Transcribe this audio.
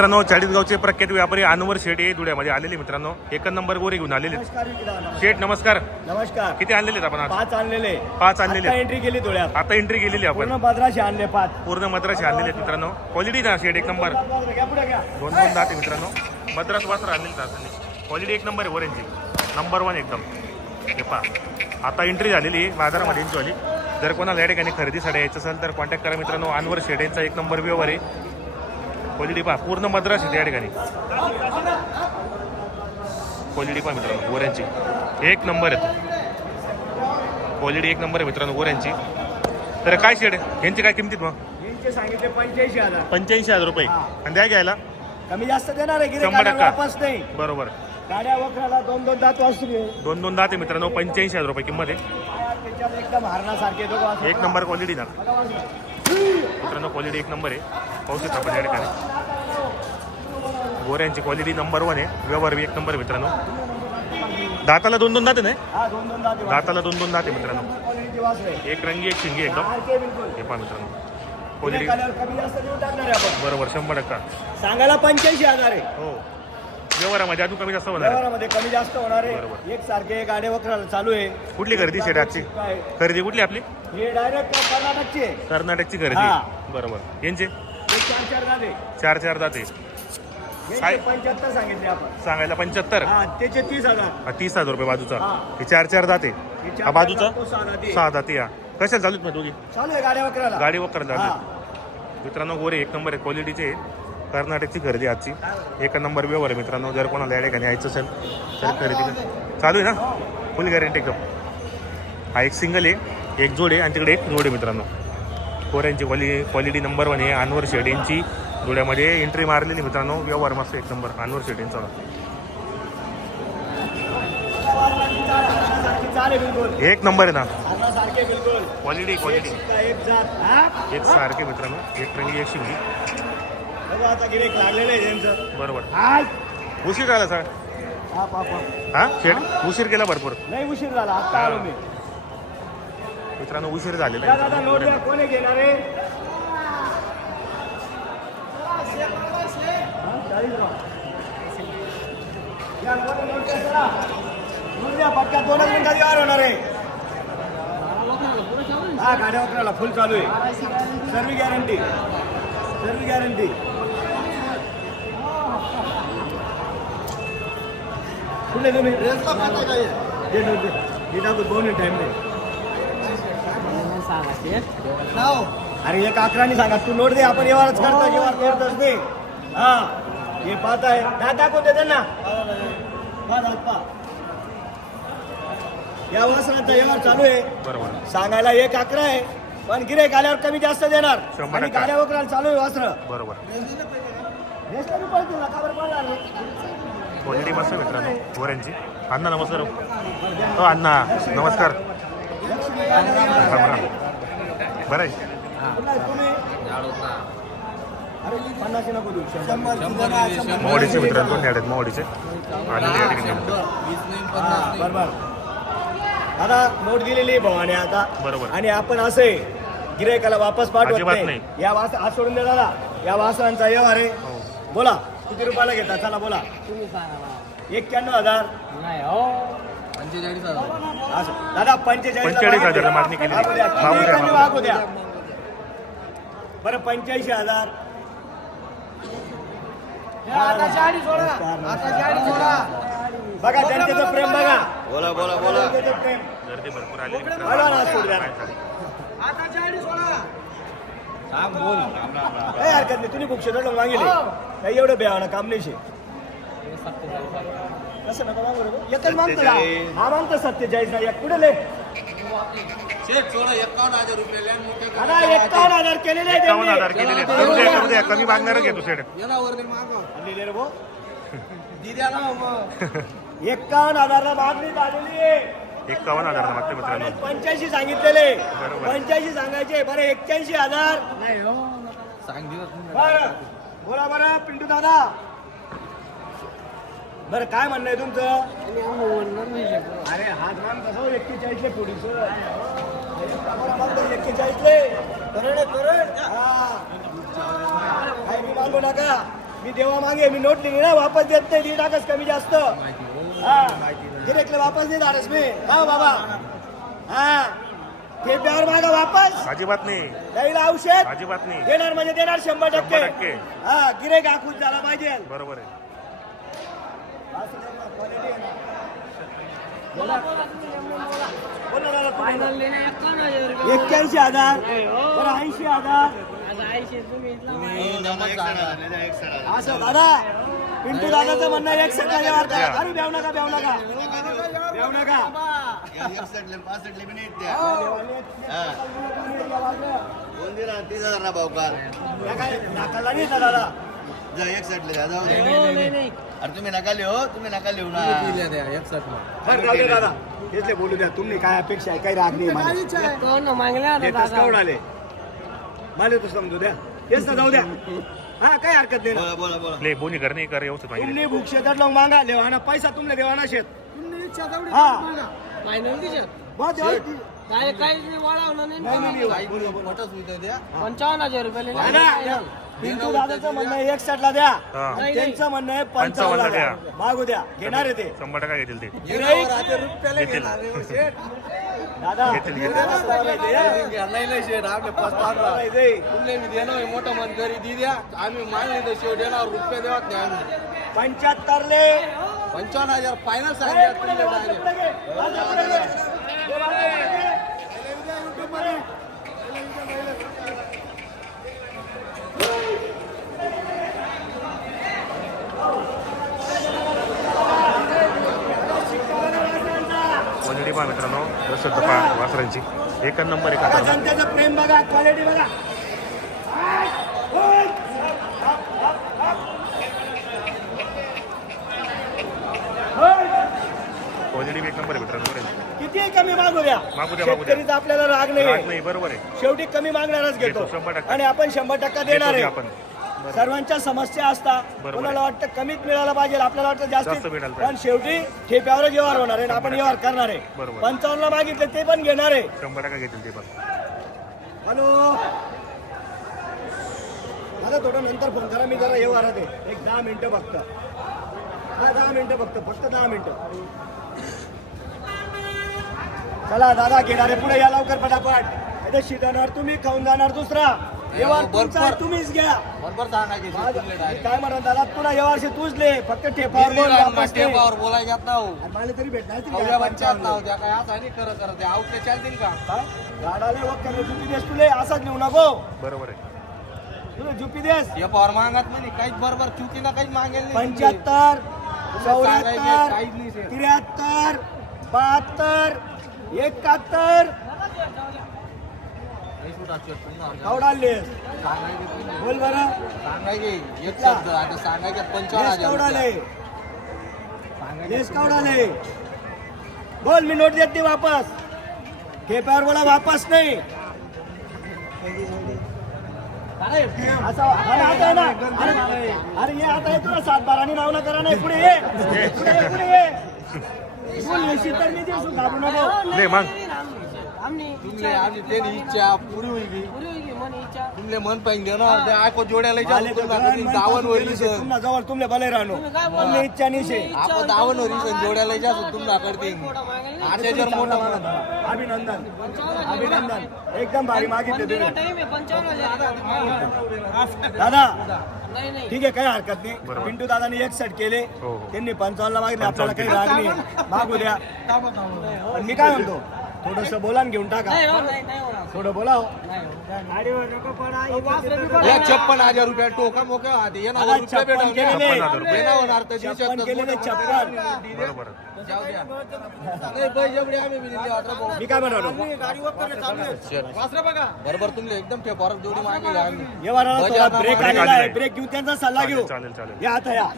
मित्रांनो चाळीसगावचे प्रख्यात व्यापारी अनवर शेट हे धुळ्यामध्ये आलेले मित्रांनो. एक नंबर गोरे घेऊन आलेले. शेठ नमस्कार. नमस्कार. किती आणलेले आहेत आपण आज? पाच आणलेले. पाच आणलेले. एंट्री केली धुळ्यात. आता एंट्री केलेली आपण. पूर्ण भद्राशे आणले पाच. पूर्ण मद्राशी आणलेले आहेत मित्रांनो. क्वालिटी ना शेट एक नंबर. घ्या पुढे घ्या. दोन दोन दाते मित्रांनो. मद्रास वासर आणलेले क्वालिटी एक नंबर आहे वरेंची. नंबर वन एकदम. हे पहा. आता एंट्री झालेली आहे बाजारामध्ये यांची वाली जर कोणाला या ठिकाणी खरेदीसाठी यायचं असेल तर कॉन्टॅक्ट करा मित्रांनो. अनवर शेट यांचा एक नंबर व्यवहार आहे. क्वालिटी पहा पूर्ण मद्रास आहे या ठिकाणी. क्वालिटी पहा मित्रांनो गोऱ्यांची. एक नंबर आहे क्वालिटी एक नंबर आहे मित्रांनो गोऱ्यांची. तर काय शेड आहे? यांची काय किंमतीत मग? यांचे सांगितले पंच्याऐंशी हजार. पंच्याऐंशी हजार रुपये. आणि द्या घ्यायला. कमी जास्त देणार आहे शंभर गिरे टक्का. वापस नाही. बरोबर. गाड्या वखराला दोन दोन दात वाजू दोन दोन दहा ते मित्रांनो पंच्याऐंशी हजार रुपये किंमत आहे. त्याच्यात एकदम दोघं असं. एक नंबर क्वालिटी ना मित्रांनो क्वालिटी एक नंबर आहे. पाहू शकता आपण या ठिकाणी. गोऱ्यांची क्वालिटी नंबर वन आहे. व्यवहार एक नंबर आहे मित्रांनो. दाताला दोन दोन दाते नाही? हा दोन दोन दात दाताला दोन दोन दाते मित्रांनो. एक रंगी एक शिंगी एकदम. हे पहा मित्रांनो. क्वालिटी बरोबर शंभर टक्का. सांगायला पंच्याऐंशी हजार आहे. हो. व्यवहारामध्ये अजून कमी जास्त होणार आहे. व्यवहारामध्ये कमी जास्त होणार बरोबर. आहे. एक सारखे गाड्या वखराला चालू आहे. कुठली खरेदी शेड आजची काय? खरेदी कुठली आपली? हे डायरेक्ट कर्नाटकचे आहे. कर्नाटकची हा. खरेदी बरोबर. यांचे? हे चार चार झाले चार चार काय? पंच्याहत्तर सांगितले आपण. सांगायला पंच्याहत्तर? हा त्याचे तीस हजार. हा तीस हजार रुपये बाजूचा. हा. हे चार चार दाते हे चार हा बाजूचा? तो सहा दाते. सहा या कशाला चालूत मग दोघी? चालू आहे गाड्या वखराला गाडी वकर. झाली मित्रांनो गोरे एक नंबर आहे क्वालिटीचे कर्नाटकची खरेदी आजची. एक नंबर व्यवहार आहे मित्रांनो. जर कोणाला या ठिकाणी यायचं असेल तर खरेदी. चालू आहे ना? फुल गॅरंटी एकदम. हा एक सिंगल आहे एक जोड आहे आणि तिकडे एक जोड आहे मित्रांनो. गोऱ्यांची क्वालि क्वालिटी नंबर वन आहे. अनवर शेडींची जोड्यामध्ये एंट्री मारलेली मित्रांनो. व्यवहार मस्त एक नंबर. अनवर शेडींचा चालेल बिलकुल एक नंबर आहे ना? क्वालिटी क्वालिटी एक सारखे मित्रांनो. एक रंगी एक शिंगी. आता गिरेक लागलेलं आहे त्यांचं बरोबर. उशीर झाला सर हा हा? शेड उशीर केला भरपूर. नाही उशीर झाला आता आलो मी. मित्रांनो उशीर झालेला या आहे. दादा नोट द्या कोणी घेणार आहे? हा, चाळीस रुपये. या, नोट- नोट द्या चला. नोट द्या, पटकन दोनच मिनिटात व्यवहार होणार आहे. हा गाड्या फुल चालू आहे. सर्व गॅरंटी सर्व गॅरंटी कुठले तुम्ही. दे दे. हे टाकू दोन टाइम नाही अरे एक अकराने सांगा. तू नोट दे आपण व्यवहारच करतो व्यवहार करतच नाही. हा. हे पाहत आहे दात दाखवून दे त्यांना. या वासनाचा व्यवहार चालू आहे. बरोबर. सांगायला एक अकरा आहे पण गिरेक आल्यावर कमी जास्त देणार. आणि. गाड्या वगैरे चालू आहे वासर. बरोबर. रेसला बी पळतील ना, का बरं पळणार? क्वालिटी मस्त मित्रांनो गोऱ्यांची अण्णा नमस्कार. हो अण्णा नमस्कार. राम राम बरं आहे. मोडीचे मित्रांनो दोन आहेत मोडीचे आलेले या ठिकाणी आता नोट दिलेली भावाने आता. बरोबर. आणि आपण असे गिरायकाला वापस पाठवत नाही. या वास आज सोडून दे दादा या वासरांचा व्यवहार आहे. हो. बोला. किती रुपयाला घेता? चला बोला. एक्क्याण्णव हजार. असं. दादा पंचेचाळीस 45,000 ला मागणी केली. मागू द्या, मागू. मागू द्या. बरं पंच्याऐंशी हजार. बघा त्यांच्याचं प्रेम बघा. बोला बोला बोला. त्यांच्याचं प्रेम. गर्दी भरपूर आलेली. बोला ना, द्या. काही हरकत नाही. तुम्ही खूप क्षेत्र मागितले काही एवढं बेहाणं काम नाही शे. कसं नका मागू रे. एकच मागतो ना. हा मागतो सत्तेचाळीस ना एक कुठे ले. दादा एकावन्न हजार केलेले आहे एकावन्न हजार त्यांनी. केलेले आहेत. करू द्या करू द्या कमी मागणार घेतो हल्ली रे भाऊ. एकावन्न हजारला मागणी झालेली आहे. एकावन्न हजार मागते मित्रांनो. पंच्याऐंशी सांगितलेले. पंच्याऐंशी सांगायचे बरं एक्क्याऐंशी हजार. बरं बोला बरं पिंटू दादा. बरं काय म्हणणं आहे तुमचं? अरे हात मान कसं एक्केचाळीसले पुढील एक्केचाळीसले. करण करण. हा. काय मी मागू नका. मी देवा मागे मी नोट लिहिली ना वापस देत नाही दीड टाकच कमी जास्त. डिरेक्टली वापस नाही धाडस मी हा बाबा. हा. ते प्यार मागा वापस. अजिबात नाही. जाईल औषध. अजिबात नाही. देणार म्हणजे देणार शंभर टक्के. शंभर टक्के. हा गिरेक आखून झाला पाहिजे. बरोबर आहे. एक्क्याऐंशी हजार. बरं ऐंशी हजार. असं दादा. पिंटू दादाचं म्हणणं एक सेकंड अरे ब्याव नका ब्याव नका. ब्याव नका. तीस हजार ना भाऊकार या काय नाकाला नाही येत दादा? जा एक साईडला जाऊ दे अरे तुम्ही नका लिहू तुम्ही नका लिहू ना. बरं जाऊ दे दादा. तेच बोलू द्या. तुम्ही काय अपेक्षा आहे काही राग नाही मला. देतच का उडाले मला तो समजू द्या. तेच ना जाऊ द्या. हा काय हरकत नाही ना. बोला बोला बोला. ले बोनी कर नाही कर व्यवस्थित माहिती तुमने भूक शेतात लोक मागा. लेवाना पैसा तुमने देवाना शेत. हा. बस. काय काहीच नाही वाढवलं नाही नाही, नाही, नाही. बोलू, बोलू. मोठा सुविधा द्या पंचावन्न हजार रुपये दादा पिंटू दादाचं म्हणणं आहे एक ला द्या. हा. आणि त्यांचं म्हणणं आहे पंचावन्नला पंचावन्न द्या. द्या. मागू द्या. घेणार आहे ते. शंभर टक्का घेतील ते? घेतील. दादा घेतील, घेतील. रस्त्यावर राहायचे, हा? राहायचे. मोठं मन दी द्या. आम्ही मागणी तर शेव देणार रुपये देवात नाही आम्ही. पंच्याहत्तर ले. पंचावन्न हजार फायनल सांगितलं क्वालिटी पहा मित्रांनो प्रसिद्ध पहा वासरांची एक नंबर एक जनतेचं प्रेम बघा क्वालिटी बघा क्वालिटी एक नंबर आहे मित्रांनो बरं आहे. किती कमी मागू द्या मागू द्या, मागू द्या. शेतकरीचा आपल्याला राग राग नाही नाही बरोबर आहे शेवटी कमी मागणारच घेतो घेतो, शंभर टक्के. आणि आपण शंभर टक्का घेतो देणार ते आहे आपण. सर्वांच्या समस्या असतात कोणाला. वाटतं कमीच मिळायला पाहिजे आपल्याला वाटतं जास्त. पण. शेवटी ठेप्यावरच व्यवहार होणार आहे आपण व्यवहार. करणार आहे. बरोबर. पंचावन्नला मागितले ते पण घेणार आहे. शंभर टक्का घेतील ते पण. हॅलो. आता थोडं नंतर फोन करा मी जरा व्यवहारात आहे एक दहा मिनिटं फक्त. हा दहा मिनिटं फक्त फक्त दहा मिनिटं. चला दादा घेणारे पुढे या लवकर पटापट इथे शिकवणार तुम्ही खाऊन जाणार दुसरा. व्यवहार तुमचा आहे, तुम्हीच घ्या. बरोबर सांगायचे काय दादा व्यवहारशी तुझले फक्त ठेपावर बोल वापस नाही. टेपावर बोलाय घेत नाव. आणि मला तरी भेटणार काय बच्चात नाव पंचावन्न. त्या काय असं नाही खरं करत ते. चालतील का? काय गाडाले वक्त जुपी देस तुले असाच नेऊ नको. बरोबर आहे. तुला जुपी देस. हे पॉवर मागत नाही काहीच बरोबर चुकीला काहीच मागेल नाही पंच्याहत्तर सांगायचे चौऱ्याहत्तर काहीच नाही ते. त्र्याहत्तर बहात्तर एकाहत्तर नाही सुद्धा शेत पुन्हा. कवडाले. बोल बरं. सांगायचे. एक शब्द आता सांगायचे पंचावन्न लेस हजार कवडाले रुपये. लेस कवडाले बोल मी नोट देत नाही वापस. खेप्यावर बोला वापस नाही. अरे ना. ये आता तुला सात बारानी नाव न करा नाही पुढे ये. पुढे ये पुढे ये. बोल निश्चित तर मी देऊ घाबरू नको. ले मग तुमले आम्ही ते इच्छा पुरी होईल तुमले मन पाहिजे देणार ते आयको जोड्याला आले जातो तर तुमला घरात कधी माणसं दावण वर तुमच्या इसन तुमना जवळ तुमले भले राहणो तुमले इच्छा निशे आपण दावण वर इसन जोड्याला जातो तुमला करते आठशे जर मोठा म्हणा अभिनंदन अभिनंदन एकदम भारी मागितले तुम्ही टाइम आहे पंचावन्न हजार दादा नाही नाही ठीक आहे काही हरकत नाही. पिंटू दादानी एक सेट केले हो, हो. त्यांनी पंचावन्नला मागितले आपल्याला काही राग नाही मागू द्या पण मी काय म्हणतो थोडस बोला घेऊन टाका. नाही हो, नाही नाही होणार. थोडं बोला हो. या छप्पन हजार रुपया टोका मोका आधी. रुपये रुपये. येणार होणार तर देऊ छप्पन शकतात. केलेले छप्पन. बरोबर. जाऊ द्या. नाही, पैसे एवढे आम्ही बी दिले आता भाऊ. मी काय म्हणतो बरोबर तुमले एकदम पेपर जेवढी मागेल आम्ही. व्यवहाराला थोडा ब्रेक आलेला आहे. आलेला ब्रेक घेऊ त्यांचा सल्ला घेऊ. चालेल चालेल. या आता या.